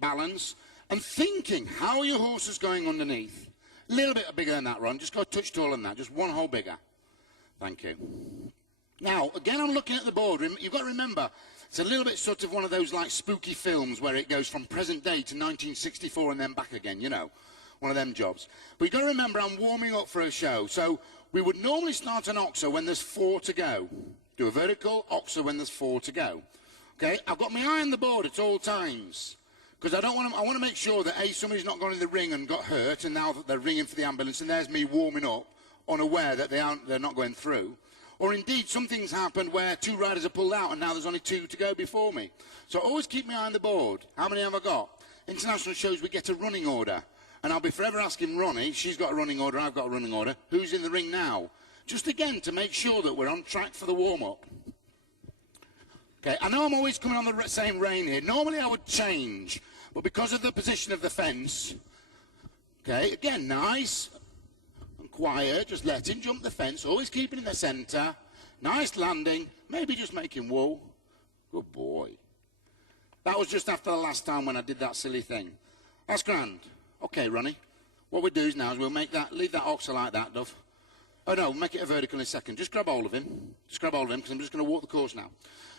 balance, and thinking how your horse is going underneath. A little bit bigger than that, Ron. Just go a touch taller than that. Just one hole bigger. Thank you. Now, again, I'm looking at the board. You've got to remember, it's a little bit sort of one of those like spooky films where it goes from present day to 1964 and then back again, you know. One of them jobs. But you've got to remember, I'm warming up for a show. So we would normally start an oxer when there's 4 to go. Do a vertical oxer when there's 4 to go. Okay, I've got my eye on the board at all times. Because I want to make sure that, A, somebody's not gone in the ring and got hurt, and now that they're ringing for the ambulance, and there's me warming up, unaware that they're not going through. Or indeed, something's happened where 2 riders are pulled out, and now there's only 2 to go before me. So always keep my eye on the board. How many have I got? International shows, we get a running order. And I'll be forever asking Ronnie, she's got a running order, I've got a running order, who's in the ring now? Just again, to make sure that we're on track for the warm-up. Okay, I know I'm always coming on the same rein here. Normally I would change, but because of the position of the fence, okay, again, nice and quiet, just let him jump the fence, always keeping in the centre, nice landing, maybe just making wool. Good boy. That was just after the last time when I did that silly thing. That's grand. Okay, Ronnie, what we do now is we'll make that, leave that oxer like that, Dove. Oh no, we'll make it a vertical in a second. Just grab hold of him. Just grab hold of him, because I'm just going to walk the course now.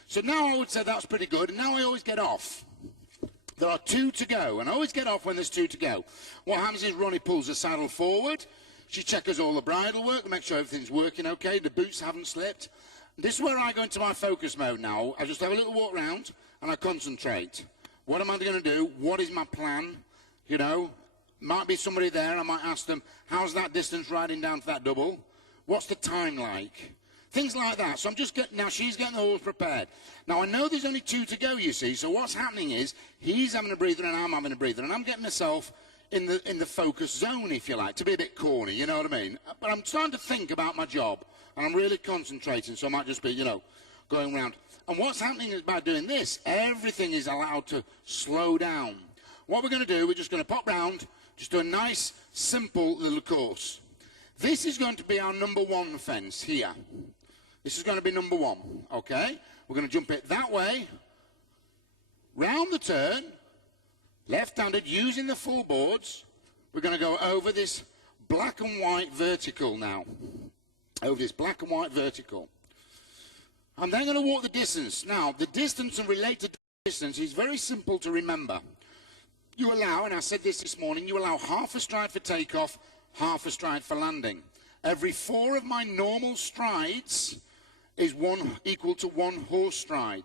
So now I would say that's pretty good, and now I always get off. There are 2 to go, and I always get off when there's 2 to go. What happens is Ronnie pulls the saddle forward. She checks all the bridle work, make sure everything's working okay, the boots haven't slipped. This is where I go into my focus mode now. I just have a little walk round, and I concentrate. What am I going to do? What is my plan? You know, might be somebody there, I might ask them, how's that distance riding down to that double? What's the time like? Things like that. So I'm just getting, now she's getting the horse prepared. Now I know there's only 2 to go, you see, so what's happening is he's having a breather and I'm having a breather, and I'm getting myself in the focus zone, if you like, to be a bit corny, you know what I mean? But I'm starting to think about my job, and I'm really concentrating, so I might just be, you know, going around. And what's happening is by doing this, everything is allowed to slow down. What we're going to do, we're just going to pop round, just do a nice, simple little course. This is going to be our number 1 fence here. This is going to be number 1, okay? We're going to jump it that way, round the turn, left-handed, using the full boards. We're going to go over this black and white vertical now. Over this black and white vertical. I'm then going to walk the distance. Now, the distance and related distance is very simple to remember. You allow, and I said this morning, you allow half a stride for takeoff, half a stride for landing. Every 4 of my normal strides is equal to 1 horse stride.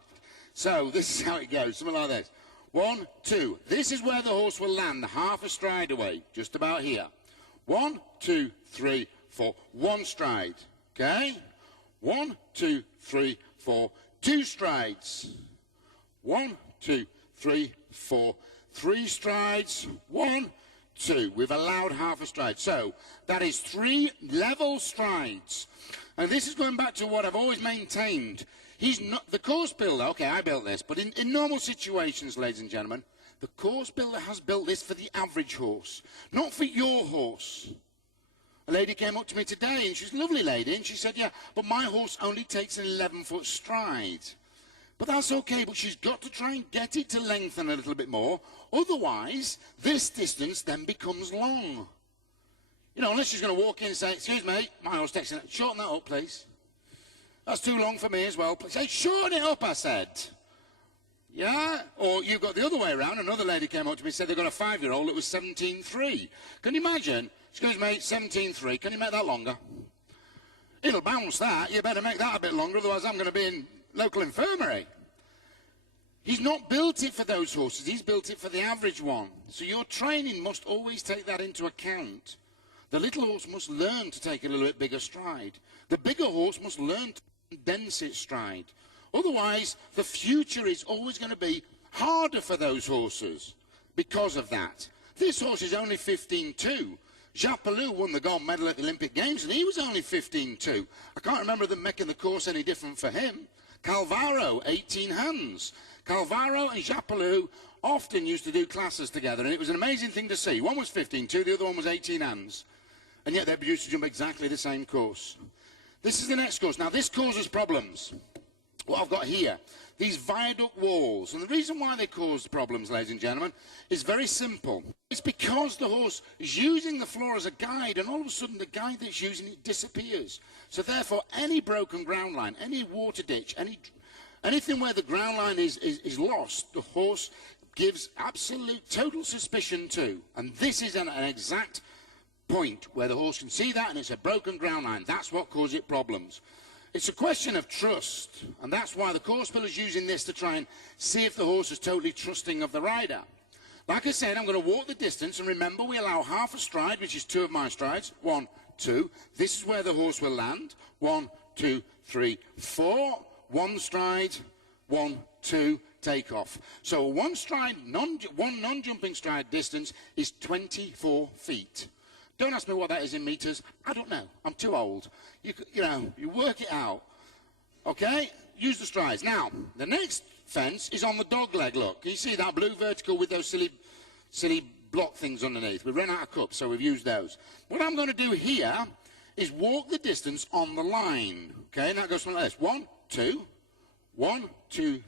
So this is how it goes, something like this. 1, 2. This is where the horse will land, half a stride away, just about here. 1, 2, 3, 4. 1 stride, okay? 1, 2, 3, 4. 2 strides. 1, 2, 3, 4. 3 strides. 1, 2. We've allowed half a stride. So that is 3 level strides. And this is going back to what I've always maintained. He's not the course builder. Okay, I built this. But in normal situations, ladies and gentlemen, the course builder has built this for the average horse, not for your horse. A lady came up to me today, and she's a lovely lady, and she said, yeah, but my horse only takes an 11-foot stride. But that's okay, but she's got to try and get it to lengthen a little bit more. Otherwise, this distance then becomes long. You know, unless she's going to walk in and say, excuse me, my horse takes it. Shorten that up, please. That's too long for me as well. Please. Hey, shorten it up, I said. Yeah? Or you've got the other way around. Another lady came up to me and said they've got a 5-year-old that was 17.3. Can you imagine? Excuse me, 17.3. Can you make that longer? It'll bounce that. You better make that a bit longer, otherwise I'm going to be in local infirmary. He's not built it for those horses. He's built it for the average one. So your training must always take that into account. The little horse must learn to take a little bit bigger stride. The bigger horse must learn to condense its stride. Otherwise, the future is always going to be harder for those horses because of that. This horse is only 15.2. Jacques Palou won the gold medal at the Olympic Games, and he was only 15.2. I can't remember them making the course any different for him. Calvaro, 18 hands. Calvaro and Jacques Palou often used to do classes together, and it was an amazing thing to see. One was 15.2, the other one was 18 hands. And yet they used to jump exactly the same course. This is the next course. Now, this causes problems. what I've got here, these viaduct walls. And the reason why they cause problems, ladies and gentlemen, is very simple. It's because the horse is using the floor as a guide, and all of a sudden the guide that's using it disappears. So therefore, any broken ground line, any water ditch, anything where the ground line is lost, the horse gives absolute total suspicion to. And this is an exact point where the horse can see that, and it's a broken ground line. That's what causes it problems. It's a question of trust, and that's why the course builder is using this to try and see if the horse is totally trusting of the rider. Like I said, I'm going to walk the distance, and remember, we allow half a stride, which is 2 of my strides. 1, 2. This is where the horse will land. 1, 2, 3, 4. 1 stride, 1, 2, take off. So a one non-jumping stride distance is 24 feet. Don't ask me what that is in meters. I don't know. I'm too old. You work it out. Okay? Use the strides. Now, the next fence is on the dog leg. Look, you see that blue vertical with those silly block things underneath? We ran out of cups, so we've used those. What I'm going to do here is walk the distance on the line. Okay? And that goes something like this. 1, 2, 1, 2,